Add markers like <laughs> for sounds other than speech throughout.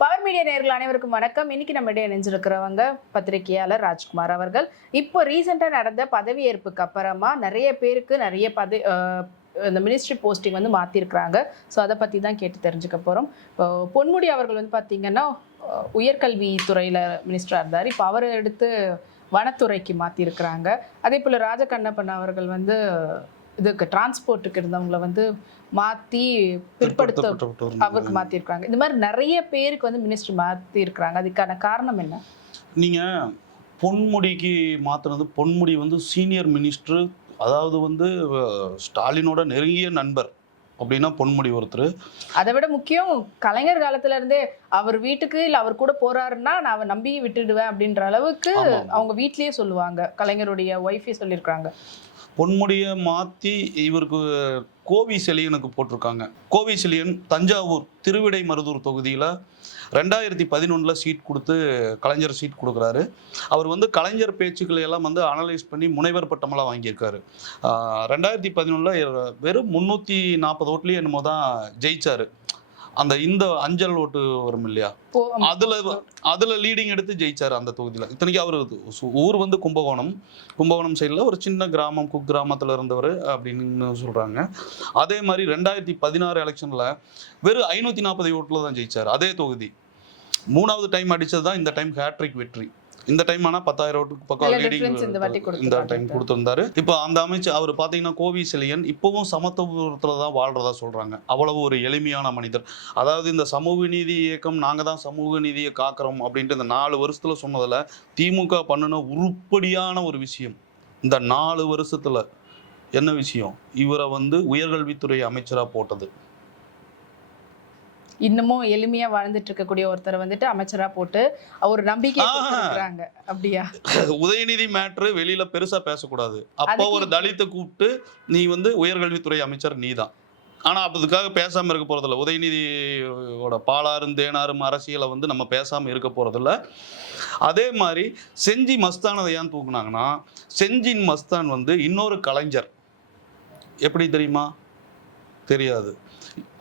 Power media நேர்கள் அனைவருக்கும் வணக்கம். இன்னைக்கு நம்ம இடையே இணைஞ்சிருக்கிறவங்க பத்திரிகையாளர் ராஜ்குமார் அவர்கள். இப்போ ரீசெண்டாக நடந்த பதவியேற்புக்கு அப்புறமா நிறைய பேருக்கு நிறைய பதவி இந்த மினிஸ்ட்ரி போஸ்டிங் வந்து மாற்றிருக்கிறாங்க ஸோ அதை பற்றி தான் கேட்டு தெரிஞ்சுக்க போகிறோம் பொன்முடி அவர்கள் வந்து பார்த்தீங்கன்னா உயர்கல்வித்துறையில் மினிஸ்டராக இருந்தார். இப்போ அவர் எடுத்து வனத்துறைக்கு மாற்றிருக்கிறாங்க அதே போல் ராஜகண்ணப்பன் அவர்கள் வந்து இதுக்கு டிரான்ஸ்போர்ட்டுக்கு இருந்தவங்களை வந்து மாற்றி பிற்படுத்த. அவருக்கு மாற்றிருக்காங்க இந்த மாதிரி நிறைய பேருக்கு வந்து மினிஸ்டர் மாற்றிருக்கிறாங்க அதுக்கான காரணம் என்ன? நீங்க பொன்முடிக்கு மாத்துனது பொன்முடி வந்து சீனியர் மினிஸ்டர் அதாவது வந்து ஸ்டாலினோட நெருங்கிய நண்பர் அப்படின்னா பொன்முடி ஒருத்தர். அதை விட முக்கியம் கலைஞர் காலத்துல இருந்தே அவர் வீட்டுக்கு இல்ல அவர் கூட போறாருன்னா நான் அவ நம்பி விட்டுடுவேன் அப்படின்ற அளவுக்கு. அவங்க வீட்லயே சொல்லுவாங்க. கலைஞருடைய ஒய்ஃபே சொல்லியிருக்காங்க பொன்முடியை மாற்றி இவருக்கு கோவி செலியனுக்கு போட்டிருக்காங்க. கோவி செலியன் தஞ்சாவூர் திருவிடை மருதூர் தொகுதியில் ரெண்டாயிரத்தி பதினொன்றில் சீட் கொடுத்து கலைஞர் சீட் கொடுக்குறாரு. அவர் வந்து கலைஞர் பேச்சுக்களை எல்லாம் வந்து அனலைஸ் பண்ணி முனைவர் பட்டமெல்லாம் வாங்கியிருக்காரு. ரெண்டாயிரத்தி பதினொன்றில் வெறும் முந்நூற்றி நாற்பது ஓட்லேயே என்னமோ தான் ஜெயிச்சாரு. அந்த இந்த அஞ்சல் ஓட்டு வரும் இல்லையா? அதுல அதுல லீடிங் எடுத்து ஜெயிச்சாரு அந்த தொகுதியில. இத்தனைக்கு அவர் ஊர் வந்து கும்பகோணம். கும்பகோணம் சைடில் ஒரு சின்ன கிராமம் குக் கிராமத்துல இருந்தவர் அப்படின்னு சொல்றாங்க. அதே மாதிரி ரெண்டாயிரத்தி பதினாறு எலெக்ஷன்ல வெறும் ஐநூத்தி நாற்பது ஓட்டுல தான் ஜெயிச்சாரு. அதே தொகுதி. மூணாவது டைம் அடிச்சது தான் இந்த டைம் ஹேட்ரிக் வெற்றி. இந்த டைம் ஆனா பத்தாயிரம் ஓட்டுக்கு பக்கம் difference இந்த. டைம் கொடுத்திருந்தாரு. இப்போ அந்த அமைச்சர் அவர் பாத்தீங்கன்னா கோவி செலியன் இப்பவும் சமத்துவத்துல தான் வாழ்றதா சொல்றாங்க. அவ்வளவு ஒரு எளிமையான மனிதர். அதாவது இந்த சமூக நீதி இயக்கம் நாங்க தான் சமூக நீதியை காக்கிறோம் அப்படின்ட்டு இந்த நாலு வருஷத்துல சொன்னதுல திமுக பண்ணுன உருப்படியான ஒரு விஷயம். இந்த நாலு வருஷத்துல என்ன விஷயம்? இவரை வந்து உயர்கல்வித்துறை அமைச்சரா போட்டது. இன்னமும் எளிமையா வாழ்ந்துட்டு இருக்கக்கூடிய ஒருத்தரை வந்துட்டு அமைச்சரா போட்டு ஒரு நம்பிக்கை ஆஹா. கொடுத்திருக்கிறாங்க. அப்படியா? <laughs> உதயநிதி மேட்ரு வெளியில பெருசா பேசக்கூடாது. அப்போ ஒரு தலித்தை கூப்பிட்டு நீ வந்து உயர்கல்வித்துறை அமைச்சர் நீதான். ஆனா அப்ப அதுக்காக பேசாம இருக்க போறதில்ல. உதயநிதியோட பாலாறும் தேனாரும் அரசியலை வந்து நம்ம பேசாம இருக்க போறதில்ல. அதே மாதிரி செஞ்சி மஸ்தானதை ஏன் தூக்குனாங்கன்னா செஞ்சின் மஸ்தான் வந்து இன்னொரு கலைஞர். எப்படி தெரியுமா? தெரியாது.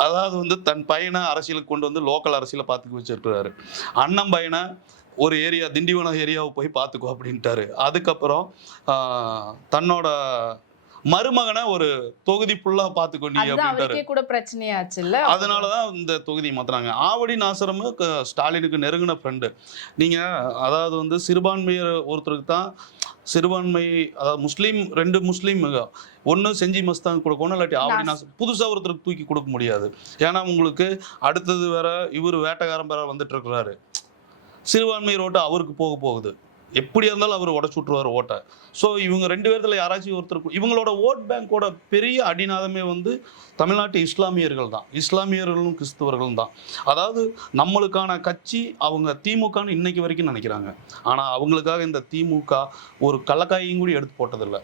அதாவது வந்து தன் பையனை அரசியலுக்கு கொண்டு வந்து லோக்கல் அரசியலை பார்த்துக்க வச்சிருக்கிறாரு. அண்ணன் பையனை ஒரு ஏரியா திண்டிவனம் ஏரியாவை போய் பார்த்துக்கோ அப்படின்ட்டாரு. அதுக்கப்புறம் தன்னோட மருமகனை ஒரு தொகுதி ஃபுல்லா பார்த்துக்கோ நீ கூட பிரச்சனையாச்சுல்ல? அதனாலதான் இந்த தொகுதி மாத்துறாங்க ஆவடி நாசரம் ஸ்டாலினுக்கு நெருங்கின ஃப்ரெண்டு நீங்க அதாவது வந்து சிறுபான்மையர் ஒருத்தருக்கு தான் சிறுபான்மை அதாவது முஸ்லீம் ரெண்டு முஸ்லீம் ஒன்று செஞ்சி மஸ்தான் கொடுக்கணும் இல்லாட்டி ஆவடி நாஸ்- நாசர் புதுசா ஒருத்தருக்கு தூக்கி கொடுக்க முடியாது. ஏன்னா உங்களுக்கு அடுத்தது வேற இவர் வேட்டக்காரன் வேற வந்துட்டு இருக்கிறாரு. சிறுபான்மையர் ஓட்டு அவருக்கு போக போகுது. எப்படி இருந்தாலும் அவர் உடச்சு விட்டுருவார் ஓட்டை. ஸோ இவங்க ரெண்டு பேர்த்தில் யாராச்சும் ஒருத்தர் இவங்களோட ஓட் பேங்கோட பெரிய அடிநாதமே வந்து தமிழ்நாட்டு இஸ்லாமியர்கள் தான். இஸ்லாமியர்களும் கிறிஸ்தவர்களும் தான். அதாவது நம்மளுக்கான கட்சி அவங்க திமுகன்னு இன்னைக்கு வரைக்கும் நினைக்கிறாங்க. ஆனால் அவங்களுக்காக இந்த திமுக ஒரு கள்ளக்காயும் கூட எடுத்து போட்டதில்லை.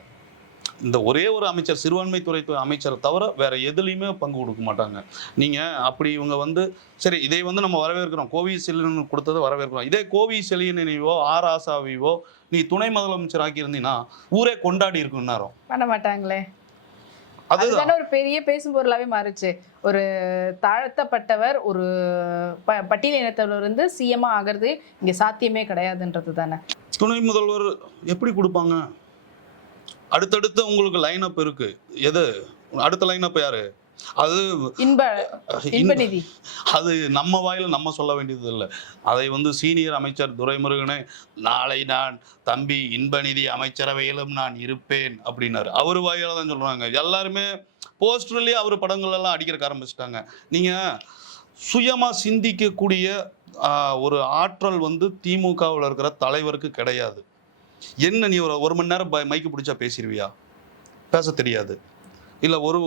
இந்த ஒரே ஒரு அமைச்சர் சிறுபான்மைத்துறை அமைச்சரை தவிர வேற எதுலையுமே பங்கு கொடுக்க மாட்டாங்க. நீங்க அப்படி இவங்க வந்து சரி இதை வந்து நம்ம வரவேற்கிறோம். கோவி செலியன் கொடுத்ததை வரவேற்கிறோம். இதே கோவி செலியனையோ ஆர் ஆசாவையோ நீ துணை முதலமைச்சர் ஆக்கியிருந்தீங்கன்னா ஊரே கொண்டாடி இருக்கும் நேரம் பண்ண மாட்டாங்களே. அதுதான். ஒரு பெரிய பேசும் பொருளாவே மாறுச்சு. ஒரு தாழ்த்தப்பட்டவர் ஒரு பட்டியல் இனத்தவர் வந்து சிஎம்மா ஆகிறது இங்க சாத்தியமே கிடையாதுன்றது தானே. துணை முதல்வர் எப்படி கொடுப்பாங்க? அடுத்தடுத்து உங்களுக்கு லைன் அப் இருக்கு. எது? அடுத்த லைன் அப் யாரு? அது அது நம்ம வாயில நம்ம சொல்ல வேண்டியது இல்லை. அதை வந்து சீனியர் அமைச்சர் துரைமுருகனே நாளை நான் தம்பி இன்பநிதி அமைச்சரவையிலும் நான் இருப்பேன் அப்படின்னாரு. அவர் வாயில தான் சொல்றாங்க. எல்லாருமே போஸ்டர்லயே அவர் படங்கள் எல்லாம் அடிக்கிறக்க ஆரம்பிச்சிட்டாங்க. நீங்க சுயமா சிந்திக்கக்கூடிய ஒரு ஆற்றல் வந்து திமுகவில் இருக்கிற தலைவருக்கு கிடையாது. என்ன நீ ஒரு ஒரு மணி நேரம் ப- மைக்கு பிடிச்சா பேசிடுவியா பேச தெரியாது. இல்லை ஒரு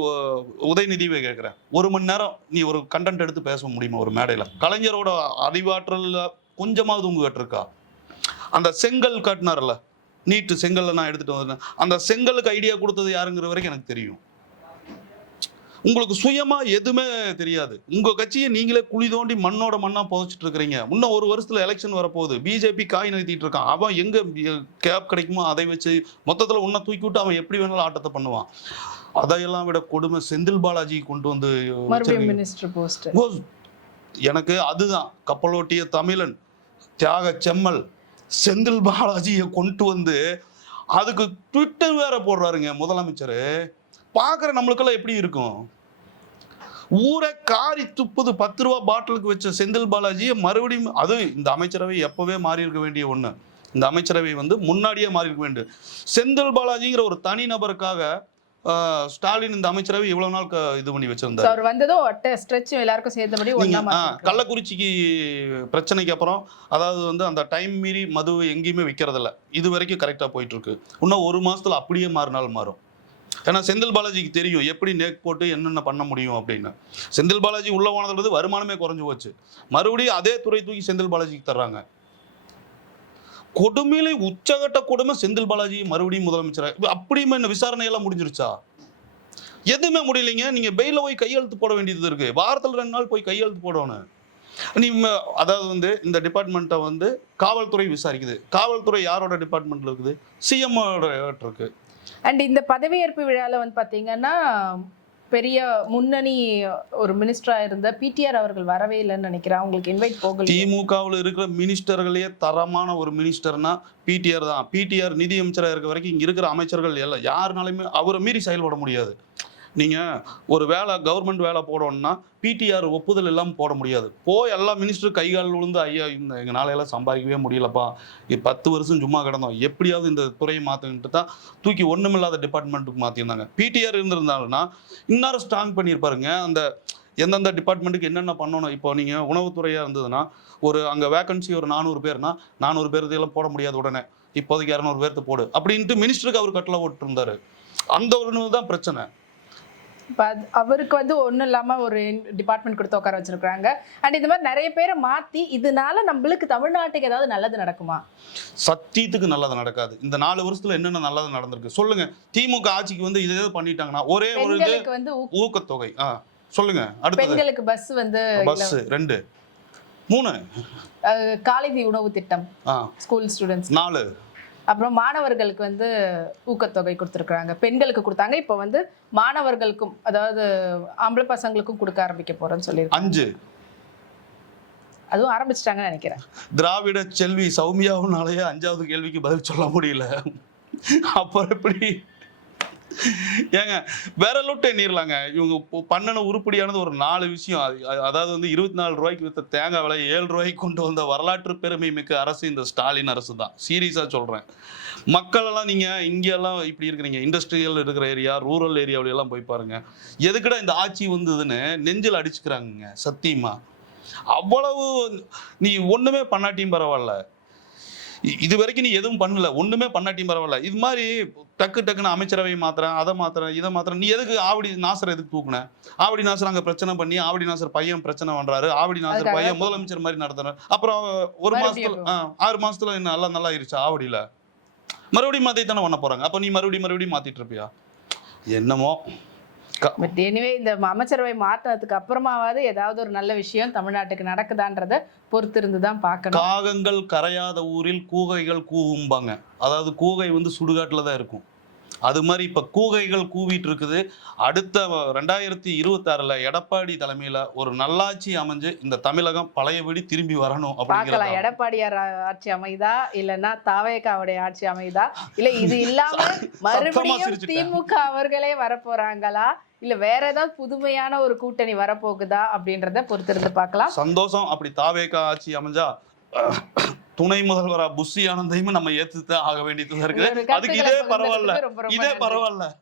உதயநிதியை கேட்குறேன் ஒரு மணி நேரம் நீ ஒரு கண்டென்ட் எடுத்து பேச முடியுமா ஒரு மேடையில்? கலைஞரோட அறிவாற்றலில் கொஞ்சமாவது உங்ககிட்ட இருக்கா? அந்த செங்கல் காட்டினார்ல நீட்டு செங்கல்ல நான் எடுத்துட்டு வந்தேன். அந்த செங்கலுக்கு ஐடியா கொடுத்தது யாருங்கிற வரைக்கும் எனக்கு தெரியும். உங்களுக்கு சுயமா எதுவுமே தெரியாது. உங்க கட்சியை நீங்களே குழி தோண்டி மண்ணோட மண்ணா புதைச்சிட்டு இருக்கிறீங்க. இன்னும் ஒரு வருஷத்துல எலெக்ஷன் வரப்போகுது. பிஜேபி காய் நகர்த்திட்டு இருக்கான் அவன் எங்க கேப் கிடைக்குமோ அதை வச்சு மொத்தத்துல உன்னை தூக்கி விட்டு அவன் எப்படி வேணாலும் ஆட்டத்தை பண்ணுவான். அதையெல்லாம் விட கொடுமை செந்தில் பாலாஜி கொண்டு வந்து எனக்கு அதுதான். கப்பலோட்டிய தமிழன் தியாக செம்மல் செந்தில் பாலாஜியை கொண்டு வந்து அதுக்கு ட்விட்டர் வேற போடுறாருங்க முதலமைச்சர். பார்க்குற நம்மளுக்கெல்லாம் எப்படி இருக்கும்? ஊரை காரி துப்புது பத்து ரூபா பாட்டிலுக்கு வச்ச செந்தில் பாலாஜியை மறுபடியும் அது இந்த அமைச்சரவை எப்பவே மாறி இருக்க வேண்டிய ஒண்ணு. இந்த அமைச்சரவை வந்து முன்னாடியே மாறி இருக்க வேண்டும் செந்தில் பாலாஜிங்கிற ஒரு தனி நபருக்காக ஸ்டாலின் இந்த அமைச்சரவை இவ்வளவு நாள் இது பண்ணி வச்சிருந்தார். அவர் வந்ததும் ஒட்ட ஸ்ட்ரெச் எல்லாருக்கும் சேர்ந்தபடி. கள்ளக்குறிச்சிக்கு பிரச்சனைக்கு அப்புறம் அதாவது வந்து அந்த டைம் மீறி மது எங்கேயுமே விற்கிறதில்ல இது வரைக்கும் கரெக்டாக போயிட்டு இருக்கு. இன்னும் ஒரு மாசத்துல அப்படியே மாறினாலும் மாறும். ஏன்னா செந்தில் பாலாஜிக்கு தெரியும் எப்படி நேக் போட்டு என்னென்ன பண்ண முடியும் அப்படின்னு. செந்தில் பாலாஜி உள்ள போனதுலேருந்து வருமானமே குறைஞ்சு போச்சு. மறுபடியும் அதே துறை தூக்கி செந்தில் பாலாஜிக்கு தர்றாங்க. கொடுமையிலே உச்சகட்ட கொடுமை செந்தில் பாலாஜி மறுபடியும் முதலமைச்சர் அப்படியுமே என்ன விசாரணை எல்லாம் முடிஞ்சிருச்சா? எதுவுமே முடியலைங்க. நீங்க பெயில போய் கையெழுத்து போட வேண்டியது இருக்கு. வாரத்தில் ரெண்டு நாள் போய் கையெழுத்து போடணும். நீ அதாவது வந்து இந்த டிபார்ட்மெண்ட்டை வந்து காவல்துறை விசாரிக்குது. காவல்துறை யாரோட டிபார்ட்மெண்ட்ல இருக்குது? சிஎம் இருக்கு. அண்ட் இந்த பதவியேற்பு விழால வந்து பாத்தீங்கன்னா பெரிய முன்னணி ஒரு மினிஸ்டரா இருந்த பிடிஆர் அவர்கள் வரவே இல்லைன்னு நினைக்கிறேன். அவங்களுக்கு இன்வைட் போகல திமுகவில் இருக்கிற மினிஸ்டர்களே தரமான ஒரு மினிஸ்டர்னா பிடிஆர் தான். பிடிஆர் நிதி அமைச்சராக இருக்க வரைக்கும் இங்க இருக்கிற அமைச்சர்கள் எல்லாம் யாருனாலுமே அவரை மீறி செயல்பட முடியாது. நீங்கள் ஒரு வேலை கவர்மெண்ட் வேலை போடணும்னா பிடிஆர் ஒப்புதல் எல்லாம் போட முடியாது. போய் எல்லா மினிஸ்டர் கைகால் விழுந்து ஐயா இந்த எங்களால சம்பாதிக்கவே முடியலப்பா. பத்து வருஷம் சும்மா கிடந்தோம். எப்படியாவது இந்த துறையை மாற்றுன்ட்டு தான் தூக்கி ஒன்றுமில்லாத டிபார்ட்மெண்ட்டுக்கு மாற்றிருந்தாங்க பிடிஆர் இருந்திருந்தாங்கன்னா இன்னொரு ஸ்ட்ராங் பண்ணியிருப்பாருங்க அந்த எந்தெந்த டிபார்ட்மெண்ட்டுக்கு என்னென்ன பண்ணணும்? இப்போ நீங்கள் உணவுத்துறையாக இருந்ததுன்னா ஒரு அங்கே வேகன்சி ஒரு நானூறு பேர்னா நானூறு பேர் இதெல்லாம் போட முடியாது உடனே இப்போதைக்கு இரநூறு பேர்த்து போடு அப்படின்ட்டு மினிஸ்டருக்கு அவர் கட்டளை போட்டுருந்தாரு. அந்த ஒரு தான் பிரச்சனை. இப்ப அது- அவருக்கு வந்து ஒண்ணும் இல்லாம ஒரு டிபார்ட்மெண்ட் கொடுத்து உட்கார வச்சிருக்காங்க அண்ட் இந்த மாதிரி நிறைய பேரை மாத்தி இதனால நம்மளுக்கு தமிழ்நாட்டுக்கு ஏதாவது நல்லது நடக்குமா? சத்தியத்துக்கு நல்லது நடக்காது. இந்த நாலு வருஷத்துல என்னென்ன நல்லது நடந்திருக்கு? சொல்லுங்க. திமுக ஆட்சிக்கு வந்து இதே பண்ணிட்டாங்கன்னா ஒரே ஒரு வந்து ஊக்க- ஊக்கத்தொகை. ஆ சொல்லுங்க. அடுத்தது. பெண்களுக்கு பஸ் வந்து பஸ் ரெண்டு. மூணு. காலை உணவு திட்டம். ஸ்கூல் ஸ்டூடெண்ட்ஸ் நாலு. அப்புறம் மாணவர்களுக்கு வந்து ஊக்கத்தொகை கொடுத்துருக்காங்க பெண்களுக்கு கொடுத்தாங்க. இப்போ வந்து மாணவர்களுக்கும் அதாவது ஆம்பளை பசங்களுக்கும் கொடுக்க ஆரம்பிக்க போறேன்னு சொல்லியிருக்காங்க. அஞ்சு. அதுவும் ஆரம்பிச்சிட்டாங்கன்னு நினைக்கிறேன். திராவிட செல்வி சௌமியாவுனாலேயே அஞ்சாவது கேள்விக்கு பதில் சொல்ல முடியல. அப்புறம் எப்படி ஏங்க வேற லொட்டு எண்ணிரலாங்க இவங்க பண்ணன பண்ணின உருப்படியானது ஒரு நாலு விஷயம். அது- அதாவது வந்து இருபத்தி நாலு ரூபாய்க்கு வித்த தேங்காய் விலை ஏழு ரூபாய்க்கு கொண்டு வந்த வரலாற்று பெருமை மிக்க அரசு இந்த ஸ்டாலின் அரசு தான். சீரியஸா சொல்றேன். மக்கள் எல்லாம் நீங்க இங்கெல்லாம் இப்படி இருக்கிறீங்க. இண்டஸ்ட்ரியல் இருக்கிற ஏரியா ரூரல் ஏரியாவில எல்லாம் போய் பாருங்க. எதுக்குடா இந்த ஆட்சி வந்ததுன்னு நெஞ்சில் அடிச்சுக்கிறாங்க சத்தியமா. அவ்வளவு நீ ஒண்ணுமே பண்ணாட்டியும் பரவாயில்ல. இது வரைக்கும் நீ எதுவும் பண்ணல. ஒண்ணுமே பண்ணாட்டியும் பரவாயில்ல. இது மாதிரி டக்கு டக்குன்னு அமைச்சரவை மாத்துறேன் அதை மாத்துறேன் இதை மாத்துறேன். நீ எதுக்கு ஆவடி நாசர் எதுக்கு தூக்குன? ஆவடி நாசர் அங்க பிரச்சனை பண்ணி ஆவடி நாசர் பையன் பிரச்சனை பண்றாரு. ஆவடி நாசர் பையன் முதலமைச்சர் மாதிரி நடத்துறாரு. அப்புறம் ஒரு மாசத்துல ஆறு மாசத்துல என்ன நல்லா நல்லா ஆயிருச்சா ஆவடியில? மறுபடியும் மாத்தி தானே பண்ண போறாங்க. அப்ப நீ மறுபடியும் மறுபடியும் மாத்திட்டு இருப்பியா? என்னமோ. பட் எனிவே இந்த அமைச்சரவை மாற்றினதுக்கு அப்புறமாவது ஏதாவது ஒரு நல்ல விஷயம் தமிழ்நாட்டுக்கு நடக்குதான்றத பொறுத்திருந்து தான் பார்க்கணும். காகங்கள் கரையாத ஊரில் கூகைகள் கூவும்பாங்க. அதாவது கூகை வந்து சுடுகாட்டுல தான் இருக்கும். அது மாதிரி இப்ப கூகைகள் கூவிட்டு இருக்குது. அடுத்த ரெண்டாயிரத்தி இருபத்தாறுல எடப்பாடி தலைமையில ஒரு நல்லாட்சி அமைஞ்சு இந்த தமிழகம் பழையபடி திரும்பி வரணும் பார்க்கலாம். அப்படிங்கிறது எடப்பாடியார் ஆட்சி அமைதா இல்லைன்னா தாவேகாவுடைய ஆட்சி அமைதா இல்ல இது இல்லாம மறுபடியும். திமுக அவர்களே வரப்போறாங்களா? இல்ல வேற ஏதாவது புதுமையான ஒரு கூட்டணி வரப்போகுதா அப்படின்றத பொறுத்திருந்து பார்க்கலாம். சந்தோஷம். அப்படி தாவேகா ஆட்சி அமைஞ்சா துணை முதல்வரா புஷி ஆனந்தையும் நம்ம ஏத்துதான் ஆக வேண்டியது இருக்குது அதுக்கு இதே பரவாயில்ல. இதே. பரவாயில்ல.